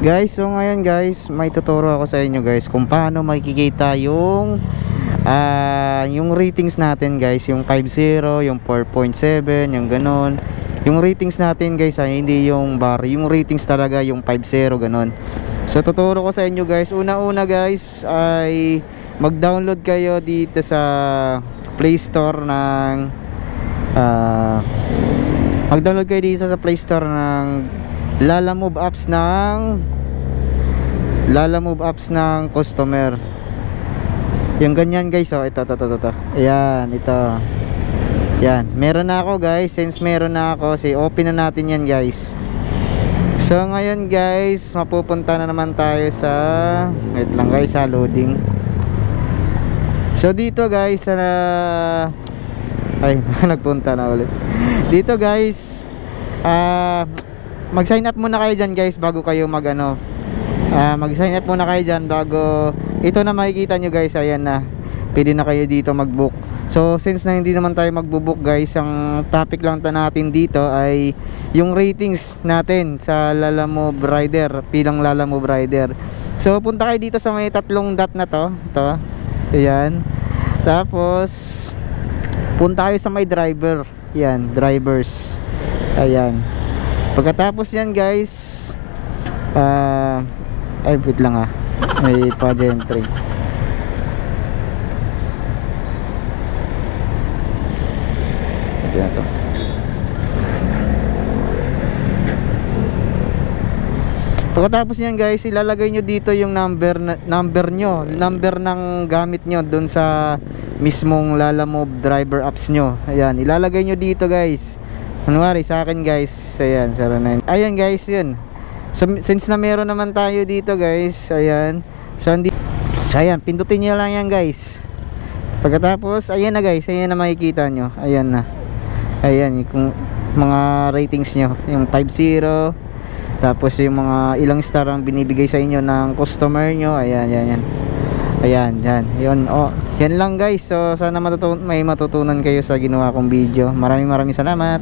Guys, so ngayon guys, may tuturo ako sa inyo guys kung paano makikita yung ratings natin guys, yung 5.0, yung 4.7, yung ganon. Yung ratings natin guys ay hindi yung bar, yung ratings talaga yung 5.0 ganon. So tuturo ko sa inyo guys, una-una guys ay mag-download kayo dito sa Play Store ng mag-download kayo dito sa Play Store ng Lalamove apps ng customer. Yung ganyan guys, oh, ito. Ayan, ito. Yan, meron na ako guys. Since meron na ako, open na natin yan guys. So ngayon guys, mapupunta na naman tayo sa, wait lang guys ha, loading. So dito guys, nagpunta na ulit. Dito guys, mag-sign up muna kayo dyan guys bago kayo mag-sign up muna kayo dyan bago. Ito na makikita nyo guys, ayan na, pwede na kayo dito mag-book. So since na hindi naman tayo magbo-book guys, ang topic lang natin dito ay yung ratings natin sa Lalamove Rider, bilang Lalamove Rider. So punta kayo dito sa may tatlong dot na to, ayan. Tapos punta kayo sa may driver, yan, drivers, ayan. Pagkatapos yan guys, wait lang may pageantry. Ito. Pagkatapos yan guys, ilalagay nyo dito yung number ng gamit nyo dun sa mismong Lalamove driver apps nyo. Ayan, ilalagay nyo dito guys. Kunwari sa akin guys, ayan, 09. Ayan guys, yun. So, since na meron naman tayo dito guys, ayan. So ayan, pindutin nyo lang yan guys. Pagkatapos, ayan na guys, ayan na makikita nyo. Ayan na. Ayan, yung mga ratings nyo, yung 5.0. Tapos yung mga ilang star ang binibigay sa inyo ng customer nyo. Ayan, yan. Ayan, yan. Yun, yan lang guys. So sana may matutunan kayo sa ginawa kong video. Maraming salamat.